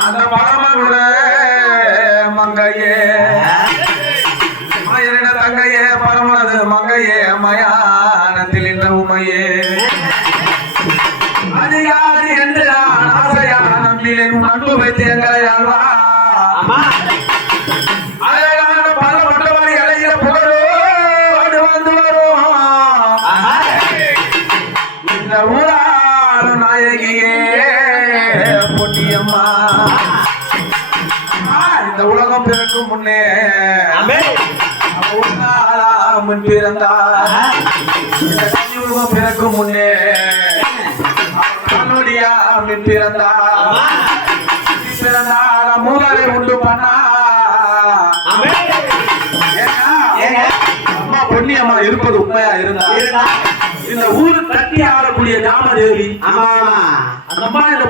அந்த பரமகுட மங்கையே மயிரின தங்கையே பரமனது மங்கையே மயானத்தில் இந்த உமையே அதிகாரி என்று நான் ஆசையா நம்பினேன் அன்பு வைத்து எங்களை ஆழ்வா அழகான பலப்பட்டவரை அழகிய புகழோடு வந்து வரும் இந்த ஊராளு நாயகியே பொன்னியம்மா இந்த உலகம் பிறக்கும் முன்னே முன் பிறந்தா உலகம் பிறக்கும் முன்னே தன்னுடைய மின் பிறந்தா பிறந்தால மூலரை உண்டு பண்ணா அம்மா பொன்னியம்மா இருப்பது உண்மையா இருந்தா இந்த ஊரு கட்டி ஆடக்கூடிய ஜாமதேவி அந்த அம்மா இந்த